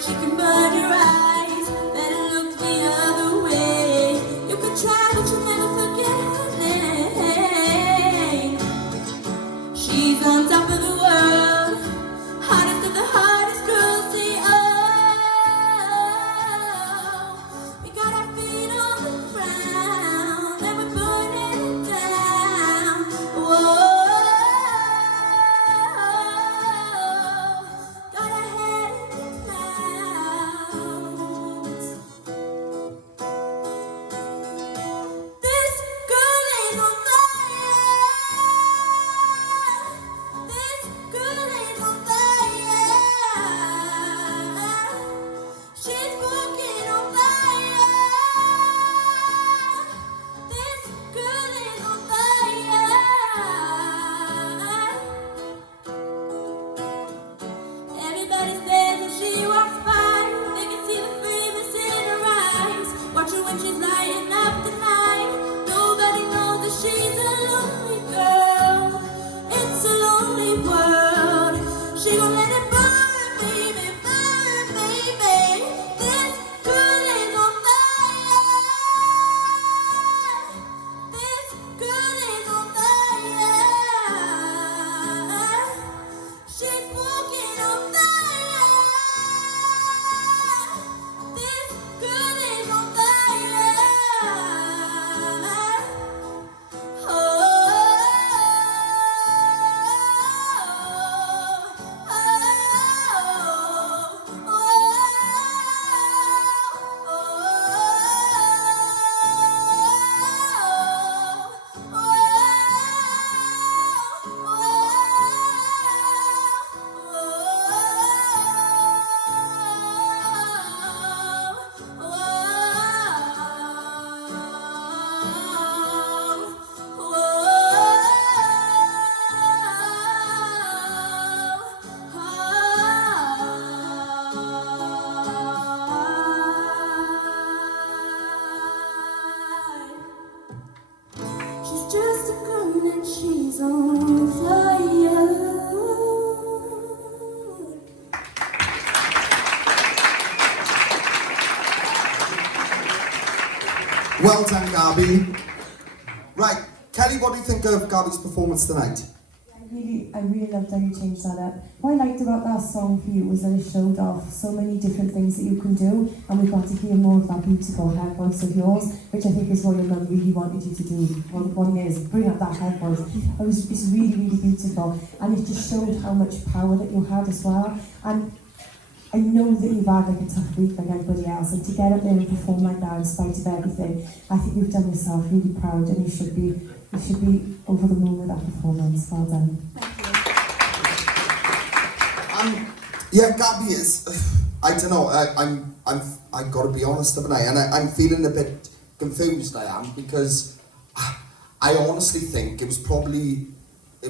She can burn your eyes, better look the other way. You can try, but you'll never forget her name. She's on top of the world, hardest of the hardest girls. Say, oh, we got our feet on the ground and we're burning it down. Whoa, got our head in the clouds. This girl is on fire. This girl is on fire. She's walking on fire. This girl is on fire. Everybody stares as she walks by. They can see the famous in her eyes. Watch her when she's lighting up the night. Nobody knows that she's a lonely girl. It's a lonely world. She gon' let it burn, baby, burn, baby. This girl is on fire. This girl is on fire. She's walking on fire. This girl is on fire. Oh, she's just a girl and she's on fire. Well done, Gabi. Right, Kelly, what do you think of Gabi's performance tonight? I really loved how you changed that up. What I liked about that song for you was that it showed off so many different things that you can do, and we got to hear more of that beautiful head voice of yours, which I think is what your mum really wanted you to do. One is bring up that head voice. It's really, really beautiful, and it just showed how much power that you had as well. And I know that you've had like a tough week like everybody else, and to get up there and perform like that in spite of everything, I think you've done yourself really proud, and you should be over the moon with that performance. Well done. Yeah, Gabi is. I don't know. I got to be honest, haven't I? And I'm feeling a bit confused. I am, because I honestly think it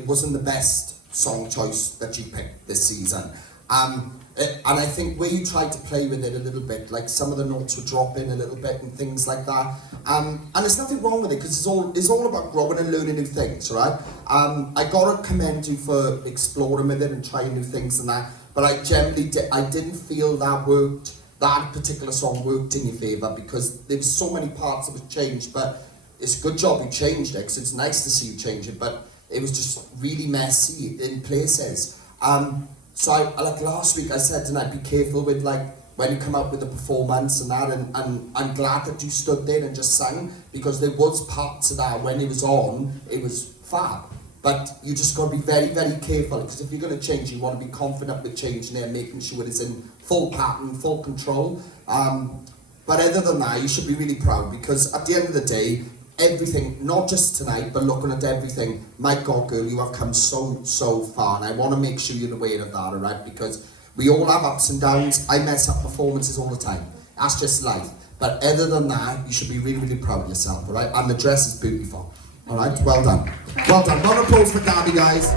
wasn't the best song choice that you picked this season. And I think where you tried to play with it a little bit, like some of the notes were dropping a little bit and things like that. And there's nothing wrong with it, because it's all about growing and learning new things, right? I gotta commend you for exploring with it and trying new things and that. But I didn't feel that particular song worked in your favour, because there was so many parts of it changed. But it's a good job you changed it, because it's nice to see you change it. But it was just really messy in places. So like last week I said tonight, be careful with like when you come out with a performance and that, and I'm glad that you stood there and just sang, because there was parts of that when it was on, it was fab. But you just got to be very, very careful, because if you're going to change, you want to be confident with changing it and making sure it's in full pattern, full control. But other than that, you should be really proud, because at the end of the day, everything, not just tonight, but looking at everything, my God, girl, you have come so, so far, and I want to make sure you're aware of that, alright? Because we all have ups and downs. I mess up performances all the time. That's just life. But other than that, you should be really, really proud of yourself, alright? And the dress is beautiful, alright? Well done. Well done. Round of applause for Gabi, guys.